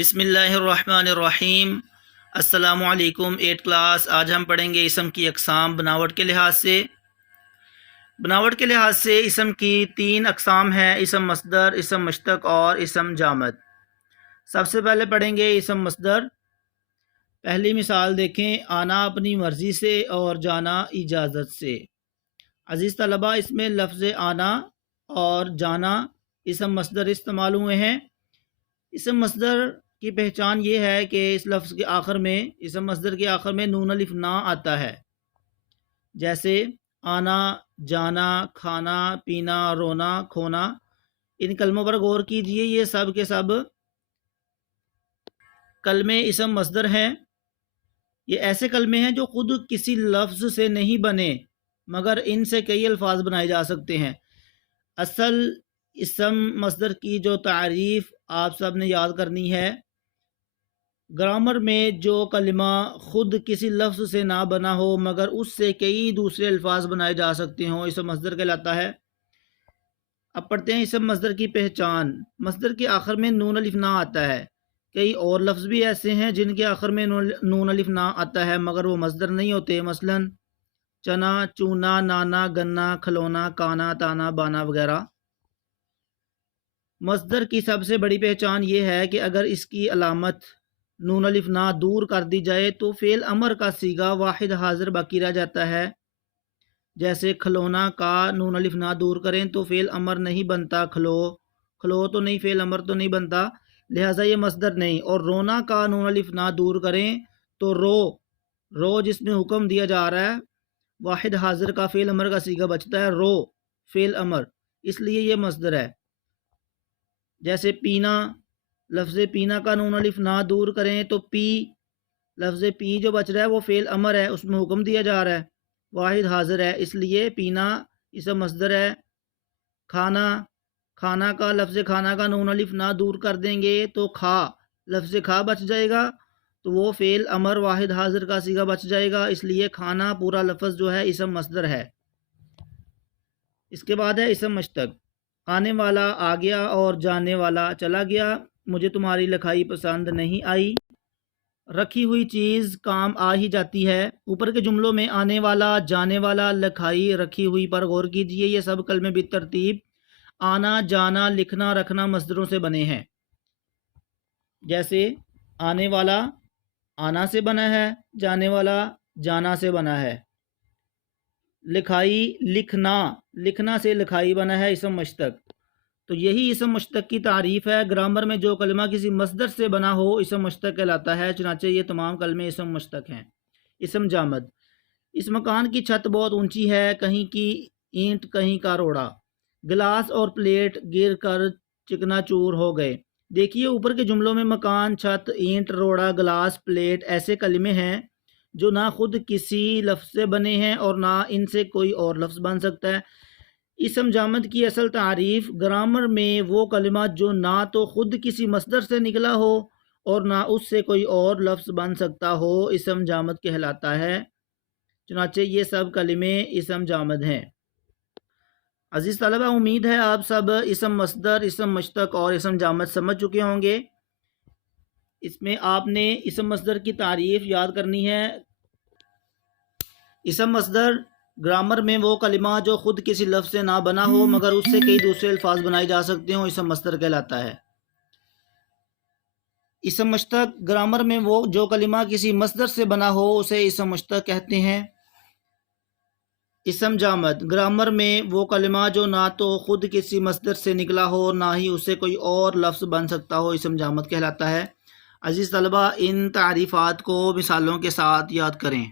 بسم اللہ الرحمن الرحیم۔ السلام علیکم 8 کلاس۔ آج ہم پڑھیں گے اسم کی اقسام بناوٹ کے لحاظ سے۔ بناوٹ کے لحاظ سے اسم کی 3 اقسام ہیں: اسم مصدر، اسم مشتق اور اسم جامد۔ سب سے پہلے پڑھیں گے اسم مصدر۔ پہلی مثال دیکھیں: آنا اپنی مرضی سے اور جانا اجازت سے۔ عزیز طلبہ، اس میں لفظ آنا اور جانا اسم مصدر استعمال ہوئے ہیں۔ اسم مصدر کی پہچان یہ ہے کہ اس لفظ کے آخر میں، اسم مصدر کے آخر میں نون الف نا آتا ہے، جیسے آنا، جانا، کھانا، پینا، رونا، کھونا۔ ان کلموں پر غور کیجئے، یہ سب کے سب کلمے اسم مصدر ہیں۔ یہ ایسے کلمے ہیں جو خود کسی لفظ سے نہیں بنے، مگر ان سے کئی الفاظ بنائے جا سکتے ہیں۔ اصل اسم مصدر کی جو تعریف آپ سب نے یاد کرنی ہے: گرامر میں جو کلمہ خود کسی لفظ سے نہ بنا ہو مگر اس سے کئی دوسرے الفاظ بنائے جا سکتے ہوں، اسم مصدر کہلاتا ہے۔ اب پڑھتے ہیں اسم مصدر کی پہچان۔ مصدر کے آخر میں نون الف نا آتا ہے۔ کئی اور لفظ بھی ایسے ہیں جن کے آخر میں نون الف نا آتا ہے مگر وہ مصدر نہیں ہوتے، مثلا چنا، چونا، نانا، گنا، کھلونا، کانا، تانا، بانا وغیرہ۔ مصدر کی سب سے بڑی پہچان یہ ہے کہ اگر اس کی علامت نون الف نا دور کر دی جائے تو فعل امر کا صیغہ واحد حاضر باقی رہ جاتا ہے۔ جیسے کھلونا کا نون الف نا دور کریں تو فعل امر نہیں بنتا، کھلو، کھلو تو نہیں، فعل امر تو نہیں بنتا، لہٰذا یہ مصدر نہیں۔ اور رونا کا نون الف نا دور کریں تو رو، رو جس میں حکم دیا جا رہا ہے، واحد حاضر کا فعل امر کا صیغہ بچتا ہے، رو فعل امر، اس لیے یہ مصدر ہے۔ جیسے پینا، لفظ پینا کا نون الف نا دور کریں تو پی، لفظ پی جو بچ رہا ہے وہ فعل امر ہے، اس میں حکم دیا جا رہا ہے، واحد حاضر ہے، اس لیے پینا اسم مصدر ہے۔ کھانا، کھانا کا لفظ کھانا کا نون الف نا دور کر دیں گے تو کھا، لفظ کھا بچ جائے گا، تو وہ فعل امر واحد حاضر کا صیغہ بچ جائے گا، اس لیے کھانا پورا لفظ جو ہے اسم مصدر ہے۔ اس کے بعد ہے اسم مشتق۔ آنے والا آ گیا اور جانے والا چلا گیا، مجھے تمہاری لکھائی پسند نہیں آئی۔ رکھی ہوئی چیز کام آ ہی جاتی ہے۔ اوپر کے جملوں میں آنے والا، جانے والا، لکھائی، رکھی ہوئی پر غور کیجئے، یہ سب کلمے بالترتیب آنا، جانا، لکھنا، رکھنا مصدروں سے بنے ہیں۔ جیسے آنے والا آنا سے بنا ہے، جانے والا جانا سے بنا ہے۔ لکھائی، لکھنا، لکھنا سے لکھائی بنا ہے، اسم مشتق۔ تو یہی اسم مشتق کی تعریف ہے۔ گرامر میں جو کلمہ کسی مصدر سے بنا ہو اسم مشتق کہلاتا ہے، چنانچہ یہ تمام کلمے اسم مشتق ہیں۔ اسم جامد۔ اس مکان کی چھت بہت اونچی ہے، کہیں کی اینٹ کہیں کا روڑا، گلاس اور پلیٹ گر کر چکنا چور ہو گئے۔ دیکھیے اوپر کے جملوں میں مکان، چھت، اینٹ، روڑا، گلاس، پلیٹ ایسے کلمے ہیں جو نہ خود کسی لفظ سے بنے ہیں اور نہ ان سے کوئی اور لفظ بن سکتا ہے۔ اسم جامد کی اصل تعریف: گرامر میں وہ کلمہ جو نہ تو خود کسی مصدر سے نکلا ہو اور نہ اس سے کوئی اور لفظ بن سکتا ہو، اسم جامد کہلاتا ہے۔ چنانچہ یہ سب کلمے اسم جامد ہیں۔ عزیز طلبہ، امید ہے آپ سب اسم مصدر، اسم مشتق اور اسم جامد سمجھ چکے ہوں گے۔ اس میں آپ نے اسم مصدر کی تعریف یاد کرنی ہے۔ اسم مصدر گرامر میں وہ کلمہ جو خود کسی لفظ سے نہ بنا ہو مگر اس سے کئی دوسرے الفاظ بنائے جا سکتے ہوں، اسم مصدر کہلاتا ہے۔ اسم مشتق گرامر میں وہ جو کلمہ کسی مصدر سے بنا ہو اسے اسم مشتق کہتے ہیں۔ اسم جامد گرامر میں وہ کلمہ جو نہ تو خود کسی مصدر سے نکلا ہو نہ ہی اس سے کوئی اور لفظ بن سکتا ہو، اسم جامد کہلاتا ہے۔ عزیز طلبہ، ان تعریفات کو مثالوں کے ساتھ یاد کریں۔